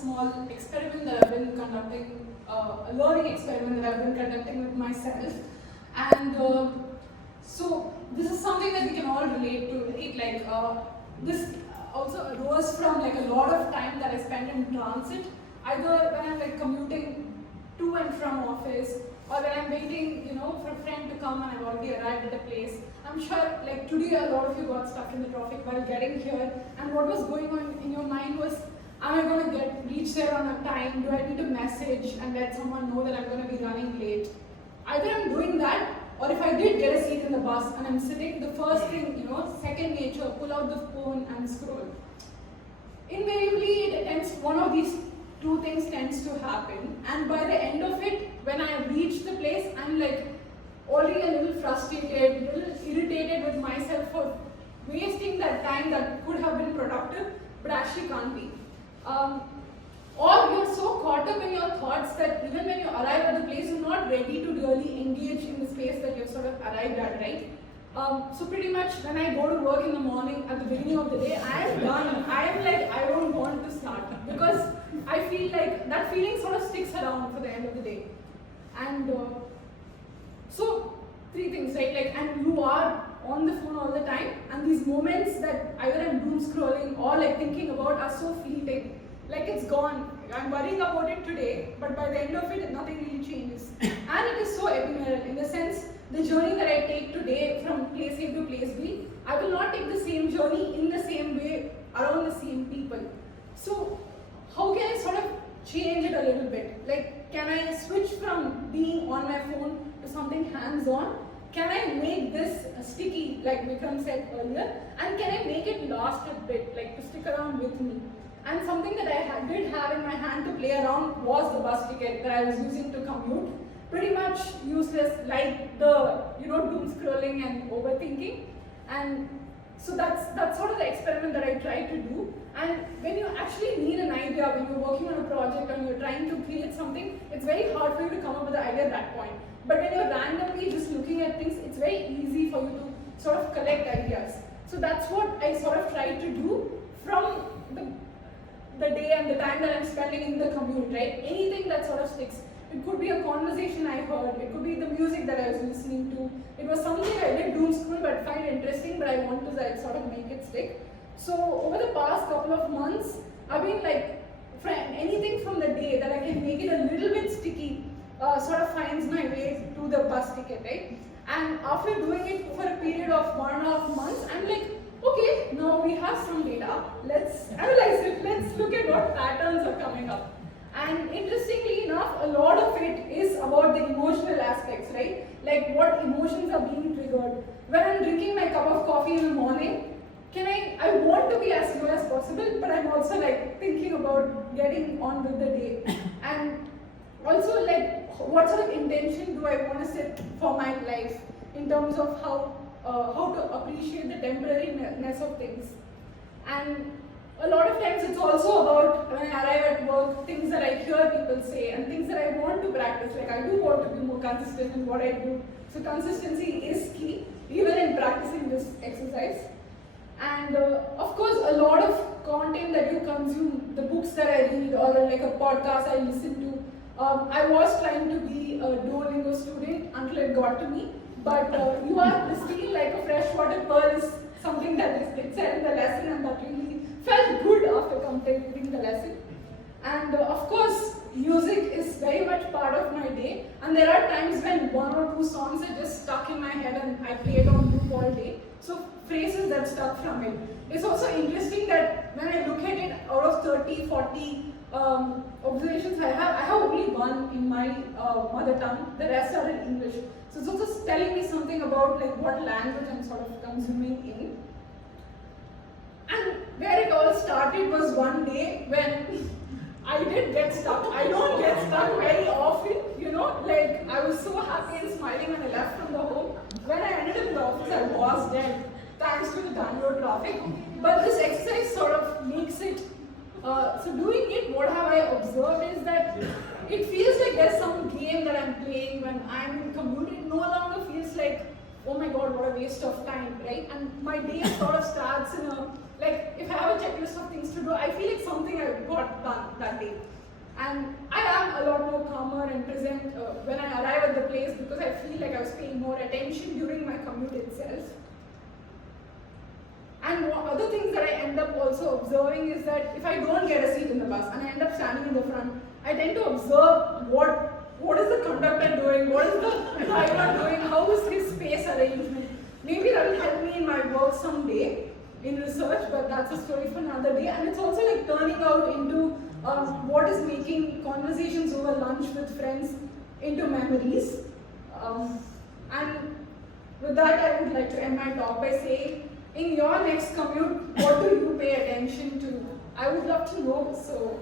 small experiment that I've been conducting, a learning experiment that I've been conducting with myself. And so this is something that we can all relate to, right? Like this also arose from like a lot of time that I spent in transit, either when I'm like commuting to and from office, or when I'm waiting, for a friend to come and I've already arrived at a place. I'm sure like today a lot of you got stuck in the traffic while getting here, and what was going on in your mind was, am I going to reach there on a time? Do I need to message and let someone know that I'm going to be running late? Either I'm doing that, or if I did get a seat in the bus and I'm sitting, the first thing, second nature, pull out the phone and scroll. Invariably, one of these two things tends to happen, and by the end of it, when I reach the place, I'm like already a little frustrated, a little irritated with myself for wasting that time that could have been productive, but actually can't be. Or you're so caught up in your thoughts that even when you arrive at the place, you're not ready to really engage in the space that you've sort of arrived at, right? So pretty much when I go to work in the morning at the beginning of the day, I am done. I am like, I don't want to start, because I feel like that feeling sort of sticks around for the end of the day. And so three things, right? Like, and you are on the phone all the time, and these moments that either I'm doom scrolling or like thinking about are so fleeting. Like it's gone. I'm worrying about it today, but by the end of it, nothing really changes. And it is so ephemeral in the sense, the journey that I take today from place A to place B, I will not take the same journey in the same way around the same people. So how can I sort of change it a little bit? Like, can I switch from being on my phone to something hands-on? Can I make this sticky, like Vikram said earlier? And can I make it last a bit, like to stick around with me? And something that I did have in my hand to play around was the bus ticket that I was using to commute. Pretty much useless, like the doom scrolling and overthinking. And so that's sort of the experiment that I tried to do. And when you actually need an idea, when you're working on a project and you're trying to create something, it's very hard for you to come up with the idea at that point. But when you're randomly just looking at things, it's very easy for you to sort of collect ideas. So that's what I sort of tried to do from the day and the time that I'm spending in the commute, right? Anything that sort of sticks. It could be a conversation I heard, it could be the music that I was listening to. It was something I did doom scroll but find interesting, but I want to like sort of make it stick. So over the past couple of months, I've been like, anything from the day that I can make it a little bit sticky sort of finds my way to the bus ticket, right? And after doing it for a period of 1.5 months, I'm like, okay, now we have some data, let's analyze it, let's look at what patterns are coming up. And interestingly enough, a lot of it is about the emotional aspects, right? Like what emotions are being triggered. When I'm drinking my cup of coffee in the morning, I want to be as slow as possible, but I'm also like thinking about getting on with the day. And also like, what sort of intention do I want to set for my life in terms of how to appreciate the temporariness of things. And a lot of times it's also about when I arrive at work, things that I hear people say and things that I want to practice. Like I do want to be more consistent in what I do. So consistency is key, even in practicing this exercise. And of course, a lot of content that you consume, the books that I read or like a podcast I listen to. I was trying to be a Duolingo student until it got to me. But you are pristine like a freshwater pearl is something that is said in the lesson, and that really felt good after completing the lesson. And of course, music is very much part of my day, and there are times when 1 or 2 songs are just stuck in my head and I play it on loop all day. So phrases that stuck from it. It's also interesting that when I look at it, out of 30, 40 observations I have only one in my mother tongue, the rest are in English. So it's also telling me something about like what language I'm sort of consuming in. And where it all started was one day when I did get stuck. I don't get stuck very often, like I was so happy and smiling when I left from the home. When I ended up in the office, I was dead, thanks to the Bangalore traffic. But this exercise sort of makes it, so doing it, what have I observed is that it feels like there's some game that I'm playing when I'm in commute. It no longer feels like, oh my god, what a waste of time, right? And my day sort of starts in a like if I have a checklist of things to do, I feel like something I got done that day. And I am a lot more calmer and present when I arrive at the place because I feel like I was paying more attention during my commute itself. And other things that I end up also observing is that if I don't get a seat in the bus and I end up standing in the front, I tend to observe what is the conductor doing, what is the driver doing, how is his space arrangement. Maybe that will help me in my work someday in research, but that's a story for another day. And it's also like turning out into what is making conversations over lunch with friends into memories. And with that, I would like to end my talk by saying, in your next commute, what do you pay attention to? I would love to know. So